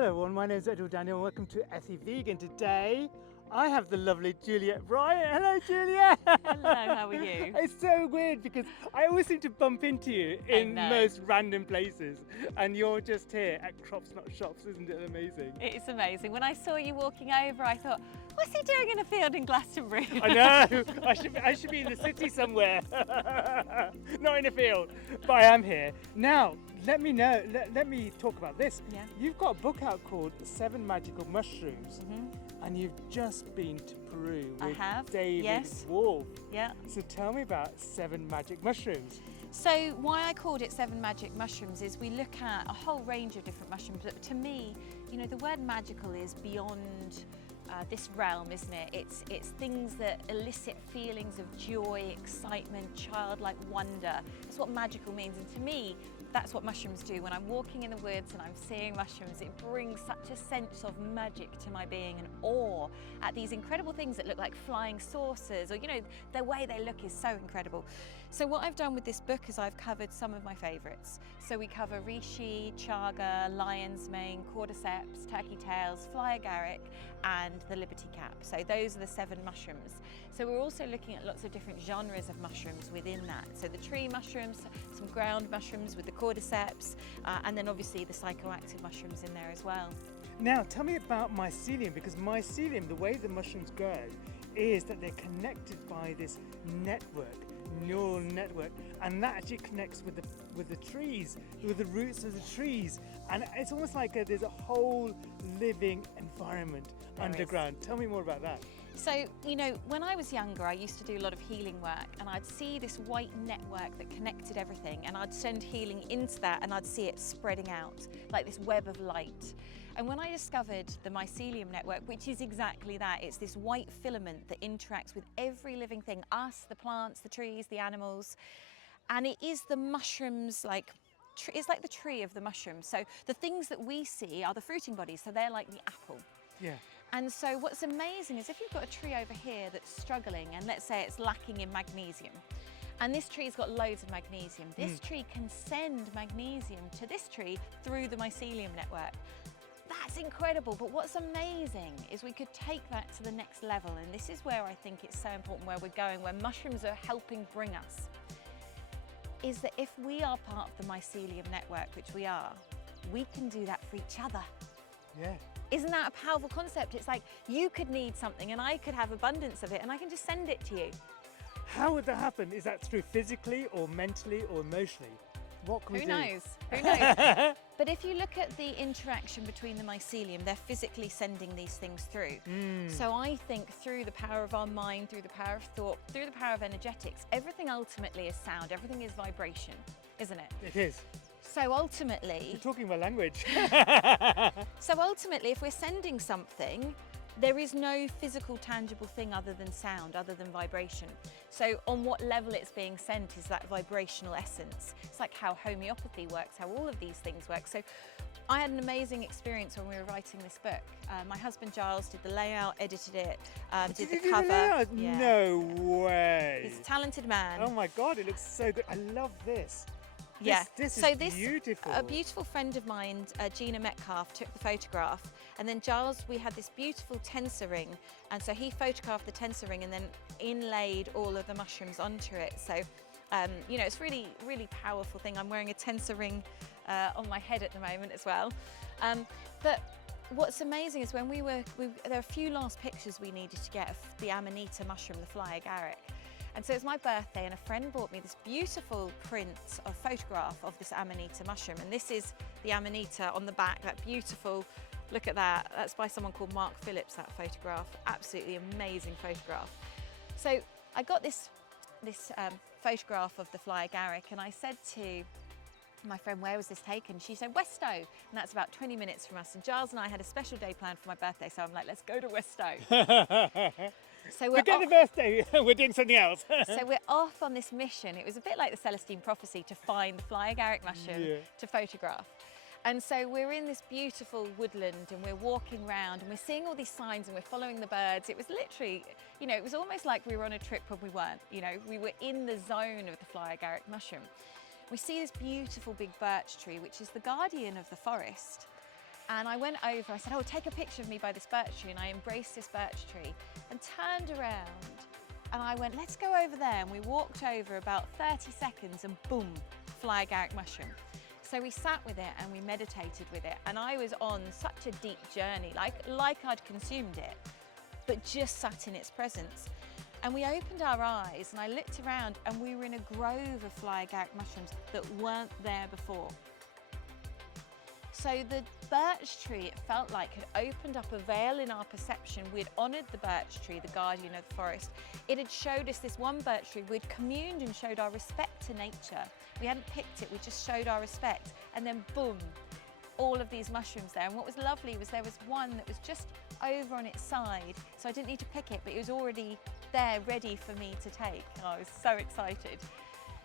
Hello everyone, my name is Daniel. Welcome to Ethie Vegan. Today I have the lovely Juliette Bryant. Hello Juliette! Hello, how are you? It's so weird because I always seem to bump into you in most random places and you're just here at Crops Not Shops. Isn't it amazing? It's amazing. When I saw you walking over, I thought, what's he doing in a field in Glastonbury? I know! I should be in the city somewhere. Not in a field, but I am here. Now, let me talk about this. Yeah. You've got a book out called 7 Magical Mushrooms. And you've just been to Peru with David Wolfe. Yeah. So tell me about 7 magic mushrooms. So why I called it 7 magic mushrooms is we look at a whole range of different mushrooms, but to me, you know, the word magical is beyond this realm, isn't it? It's things that elicit feelings of joy, excitement, childlike wonder. That's what magical means, and to me, that's what mushrooms do. When I'm walking in the woods and I'm seeing mushrooms, it brings such a sense of magic to my being and awe at these incredible things that look like flying saucers, or you know, the way they look is so incredible. So what I've done with this book is I've covered some of my favourites. So we cover Reishi, Chaga, lion's mane, Cordyceps, turkey tails, fly agaric, and the liberty cap. So those are the 7 mushrooms. So we're also looking at lots of different genres of mushrooms within that. So the tree mushrooms, some ground mushrooms with the Cordyceps, and then obviously the psychoactive mushrooms in there as well. Now tell me about mycelium, because mycelium, the way the mushrooms grow, is that they're connected by this network, neural network, and that actually connects with the trees, with the roots of the trees, and it's almost like there's a whole living environment underground. Tell me more about that. So, you know, when I was younger, I used to do a lot of healing work, and I'd see this white network that connected everything, and I'd send healing into that, and I'd see it spreading out like this web of light. And when I discovered the mycelium network, which is exactly that, it's this white filament that interacts with every living thing, us, the plants, the trees, the animals, and it is the mushrooms, it's like the tree of the mushroom. So the things that we see are the fruiting bodies, so they're like the apple. Yeah. And so what's amazing is if you've got a tree over here that's struggling, and let's say it's lacking in magnesium, and this tree's got loads of magnesium, this tree can send magnesium to this tree through the mycelium network. That's incredible, but what's amazing is we could take that to the next level, and this is where I think it's so important, where we're going, where mushrooms are helping bring us, is that if we are part of the mycelium network, which we are, we can do that for each other. Yeah. Isn't that a powerful concept? It's like you could need something and I could have abundance of it and I can just send it to you. How would that happen? Is that through physically or mentally or emotionally? What can we do? Who knows? Who knows? But if you look at the interaction between the mycelium, they're physically sending these things through. So I think through the power of our mind, through the power of thought, through the power of energetics, everything ultimately is sound, everything is vibration, isn't it? It is. So ultimately... You're talking my language. So ultimately, if we're sending something, there is no physical, tangible thing other than sound, other than vibration. So on what level it's being sent is that vibrational essence. It's like how homeopathy works, how all of these things work. So I had an amazing experience when we were writing this book. My husband Giles did the layout, edited it, did the cover. Yeah. No way. He's a talented man. Oh my God, it looks so good. I love this. This is beautiful. A beautiful friend of mine, Gina Metcalf, took the photograph, and then Giles, we had this beautiful tensor ring, and so he photographed the tensor ring and then inlaid all of the mushrooms onto it. So, you know, it's really, really powerful thing. I'm wearing a tensor ring on my head at the moment as well. But what's amazing is when there are a few last pictures we needed to get of the Amanita mushroom, the fly agaric. And so it was my birthday and a friend bought me this beautiful print or photograph of this Amanita mushroom. And this is the Amanita on the back, that beautiful, look at that. That's by someone called Mark Phillips, that photograph. Absolutely amazing photograph. So I got this photograph of the fly agaric and I said to my friend, where was this taken? She said, Westo, and that's about 20 minutes from us. And Giles and I had a special day planned for my birthday, so I'm like, let's go to Westo. So forget the birthday, we're doing something else. So we're off on this mission. It was a bit like the Celestine prophecy to find the fly agaric mushroom to photograph. And so we're in this beautiful woodland and we're walking around and we're seeing all these signs and we're following the birds. It was literally, you know, it was almost like we were on a trip when we weren't, you know, we were in the zone of the fly agaric mushroom. We see this beautiful big birch tree, which is the guardian of the forest. And I went over, I said, oh, take a picture of me by this birch tree. And I embraced this birch tree and turned around and I went, let's go over there. And we walked over about 30 seconds and boom, fly agaric mushroom. So we sat with it and we meditated with it. And I was on such a deep journey, like I'd consumed it, but just sat in its presence. And we opened our eyes and I looked around and we were in a grove of fly agaric mushrooms that weren't there before. So the birch tree, it felt like, had opened up a veil in our perception. We'd honoured the birch tree, the guardian of the forest. It had showed us this one birch tree. We'd communed and showed our respect to nature. We hadn't picked it, we just showed our respect. And then boom, all of these mushrooms there. And what was lovely was there was one that was just over on its side. So I didn't need to pick it, but it was already there, ready for me to take. And I was so excited.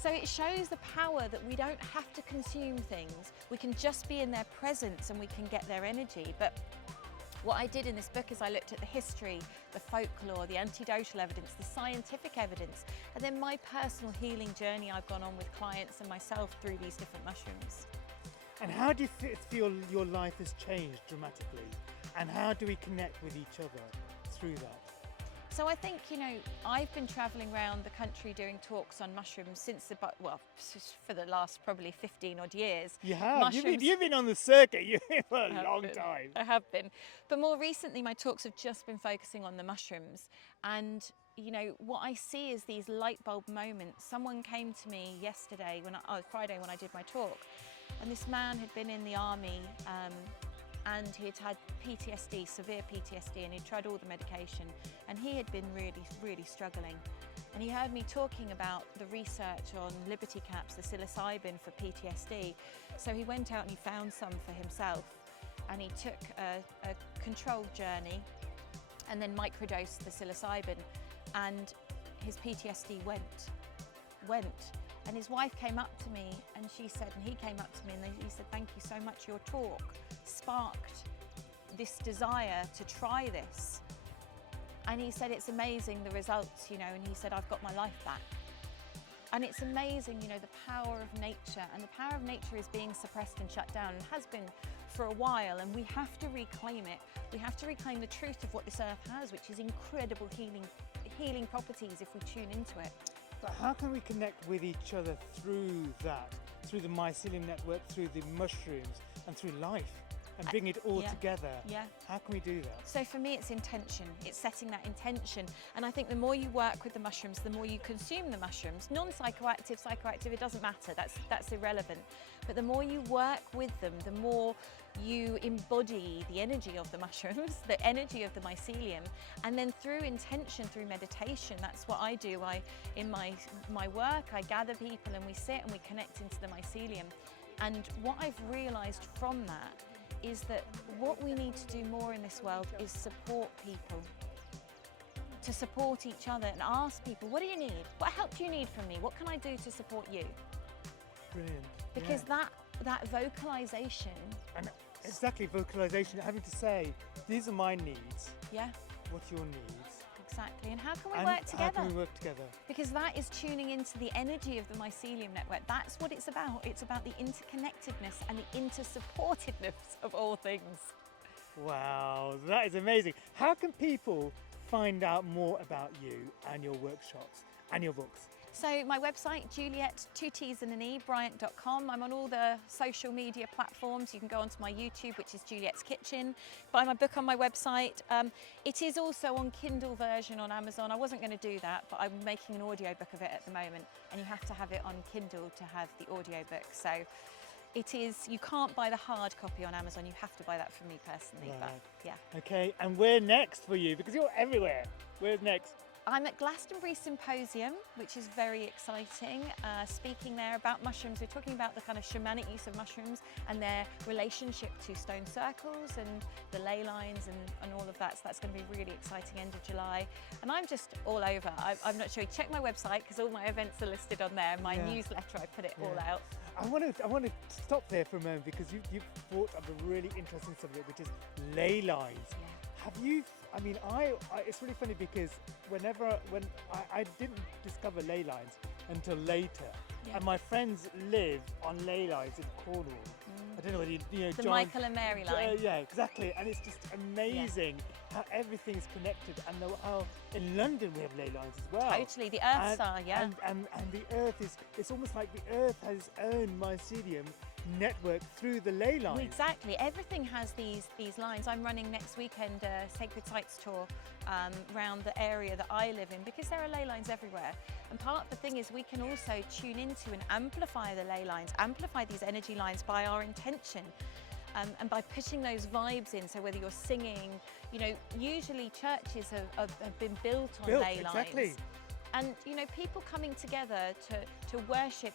So it shows the power that we don't have to consume things. We can just be in their presence and we can get their energy. But what I did in this book is I looked at the history, the folklore, the anecdotal evidence, the scientific evidence, and then my personal healing journey I've gone on with clients and myself through these different mushrooms. And how do you feel your life has changed dramatically? And how do we connect with each other through that? So I think, you know, I've been travelling around the country doing talks on mushrooms since for the last probably 15 odd years. You have. Mushrooms, You've been on the circuit for a long been. time. I have been. But more recently, my talks have just been focusing on the mushrooms. And, you know, what I see is these light bulb moments. Someone came to me yesterday, Friday when I did my talk, and this man had been in the army and he'd had PTSD, severe PTSD, and he'd tried all the medication, and he had been really, really struggling. And he heard me talking about the research on liberty caps, the psilocybin for PTSD. So he went out and he found some for himself, and he took a controlled journey and then microdosed the psilocybin, and his PTSD went. And his wife came up to me and she said, and he came up to me and he said, thank you so much, your talk sparked this desire to try this. And he said, it's amazing the results, you know, and he said, I've got my life back. And it's amazing, you know, the power of nature, and the power of nature is being suppressed and shut down and has been for a while, and we have to reclaim it. We have to reclaim the truth of what this earth has, which is incredible healing properties if we tune into it. But how can we connect with each other through that, through the mycelium network, through the mushrooms, and through life, and bring it all together? Yeah. How can we do that? So for me, it's intention. It's setting that intention. And I think the more you work with the mushrooms, the more you consume the mushrooms. Non-psychoactive, psychoactive, it doesn't matter. That's irrelevant. But the more you work with them, the more you embody the energy of the mushrooms, the energy of the mycelium. And then through intention, through meditation, that's what I do. In my work, I gather people and we sit and we connect into the mycelium. And what I've realized from that is that what we need to do more in this world is support people, to support each other and ask people, what do you need? What help do you need from me? What can I do to support you? Brilliant. Because that vocalization. And exactly, vocalization, having to say, these are my needs. Yeah. What's your needs? Exactly. And how can we work together? How can we work together? Because that is tuning into the energy of the mycelium network. That's what it's about. It's about the interconnectedness and the intersupportedness of all things. Wow, that is amazing. How can people find out more about you and your workshops and your books? So my website, Juliette, 2 T's and an E, Bryant.com. I'm on all the social media platforms. You can go onto my YouTube, which is Juliette's Kitchen. Buy my book on my website. It is also on Kindle version on Amazon. I wasn't going to do that, but I'm making an audiobook of it at the moment. And you have to have it on Kindle to have the audiobook. So it is, you can't buy the hard copy on Amazon. You have to buy that from me personally. Right. But yeah. Okay, and where next for you? Because you're everywhere. Where's next? I'm at Glastonbury Symposium, which is very exciting, speaking there about mushrooms. We're talking about the kind of shamanic use of mushrooms and their relationship to stone circles and the ley lines and all of that. So that's going to be really exciting, end of July. And I'm just all over. I'm not sure. Check my website because all my events are listed on there. My newsletter, I put it all out. I want to stop there for a moment because you've brought up a really interesting subject, which is ley lines. Yeah. Have you? I mean, it's really funny because when I didn't discover ley lines until later. Yeah. And my friends live on ley lines in Cornwall. I don't know whether you know The John, Michael and Mary line. yeah, exactly. And it's just amazing how everything's connected. And how in London we have ley lines as well. Totally, the Earths are, yeah. And the Earth is, it's almost like the Earth has its own mycelium network through the ley lines. Exactly, everything has these lines. I'm running next weekend a Sacred Sites tour around the area that I live in, because there are ley lines everywhere. And part of the thing is we can also tune into and amplify the ley lines, amplify these energy lines by our intention. And by putting those vibes in, so whether you're singing, you know, usually churches have been built on ley lines. And, you know, people coming together to worship,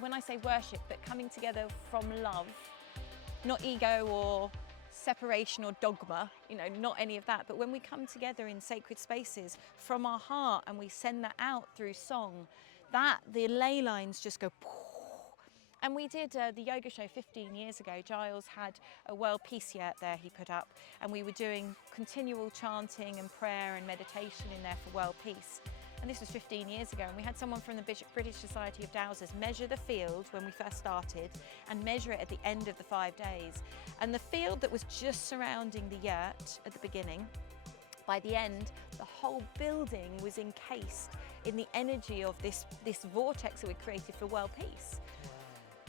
when I say worship, but coming together from love, not ego or separation or dogma, you know, not any of that. But when we come together in sacred spaces from our heart and we send that out through song, that the ley lines just go. And we did the yoga show 15 years ago. Giles had a world peace yurt there he put up, and we were doing continual chanting and prayer and meditation in there for world peace. And this was 15 years ago, and we had someone from the British Society of Dowsers measure the field when we first started and measure it at the end of the 5 days. And the field that was just surrounding the yurt at the beginning, by the end, the whole building was encased in the energy of this vortex that we created for world peace.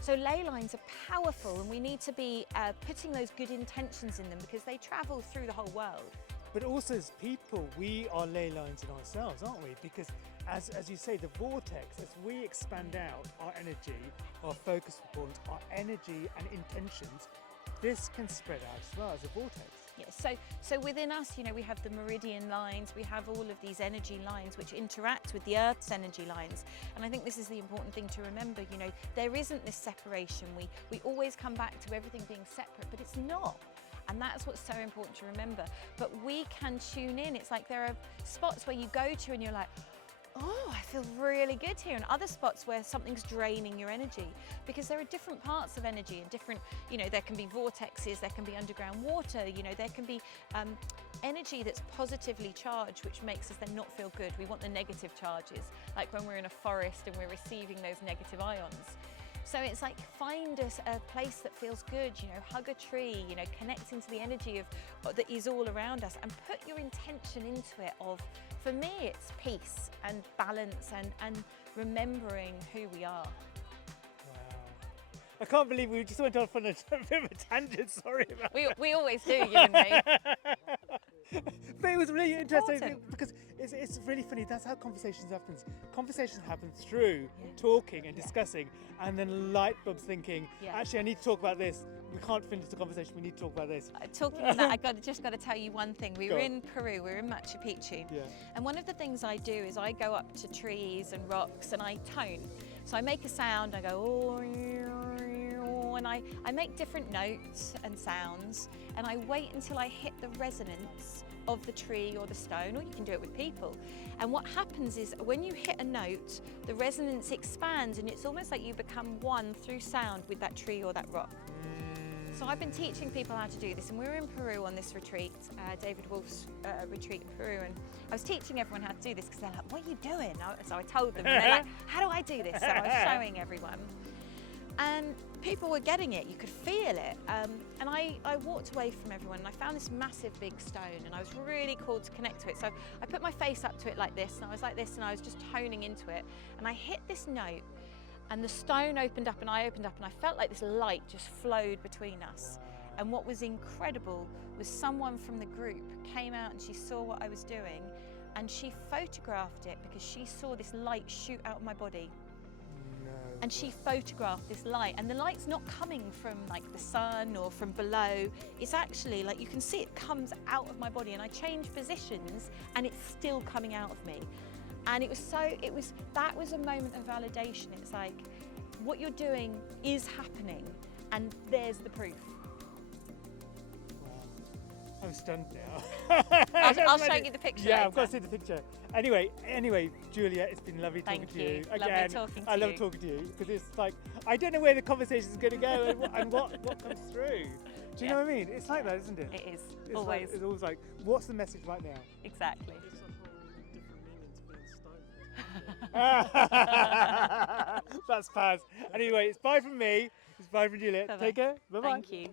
So ley lines are powerful, and we need to be putting those good intentions in them, because they travel through the whole world. But also as people, we are ley lines in ourselves, aren't we? Because as you say, the vortex, as we expand out our energy, our focus points, our energy and intentions, this can spread out as well as a vortex. Yes, so within us, you know, we have the meridian lines, we have all of these energy lines which interact with the Earth's energy lines. And I think this is the important thing to remember, you know, there isn't this separation. We always come back to everything being separate, but it's not. And that's what's so important to remember. But we can tune in. It's like there are spots where you go to and you're like, oh, I feel really good here, and other spots where something's draining your energy, because there are different parts of energy and different, you know, there can be vortexes, there can be underground water, you know, there can be energy that's positively charged, which makes us then not feel good. We want the negative charges, like when we're in a forest and we're receiving those negative ions. So it's like, find a place that feels good, you know, hug a tree, you know, connect into the energy that is all around us, and put your intention into it of, for me, it's peace and balance and remembering who we are. Wow. I can't believe we just went off on a bit of a tangent, sorry about that. We always do, you and me. But it was really interesting Important. because it's really funny. That's how conversations happen. Conversations happen through talking and discussing, and then light bulbs thinking, actually I need to talk about this. We can't finish the conversation, we need to talk about this. Talking of that, I just got to tell you one thing. We were in Peru, we were in Machu Picchu, and one of the things I do is I go up to trees and rocks and I tone. So I make a sound, I go, oh, and I make different notes and sounds, and I wait until I hit the resonance of the tree or the stone, or you can do it with people. And what happens is when you hit a note, the resonance expands, and it's almost like you become one through sound with that tree or that rock. So I've been teaching people how to do this, and we were in Peru on this retreat, David Wolfe's retreat in Peru, and I was teaching everyone how to do this, because they're like, what are you doing? So I told them, and they're like, how do I do this? So I was showing everyone. And people were getting it, you could feel it. And I walked away from everyone, and I found this massive big stone, and I was really called to connect to it. So I put my face up to it like this, and I was like this, and I was just toning into it. And I hit this note, and the stone opened up, and I opened up, and I felt like this light just flowed between us. And what was incredible was someone from the group came out, and she saw what I was doing, and she photographed it, because she saw this light shoot out of my body. And she photographed this light, and the light's not coming from like the sun or from below. It's actually like, you can see it comes out of my body, and I change positions and it's still coming out of me. And that was a moment of validation. It's like, what you're doing is happening, and there's the proof. Wow. I'm stunned now. I'll show you the picture later. I've got to see the picture. Anyway, Juliette, it's been lovely talking to you. Again, talking to I love talking to you, because it's like, I don't know where the conversation is going to go and what comes through. Do you know what I mean? It's like that, isn't it? It is, it's always. Like, it's always like, what's the message right now? Exactly. It's a whole different meaning to being stoned. That's Paz. Anyway, it's bye from me. It's bye from Juliette. Bye-bye. Take care. Bye bye. Thank you.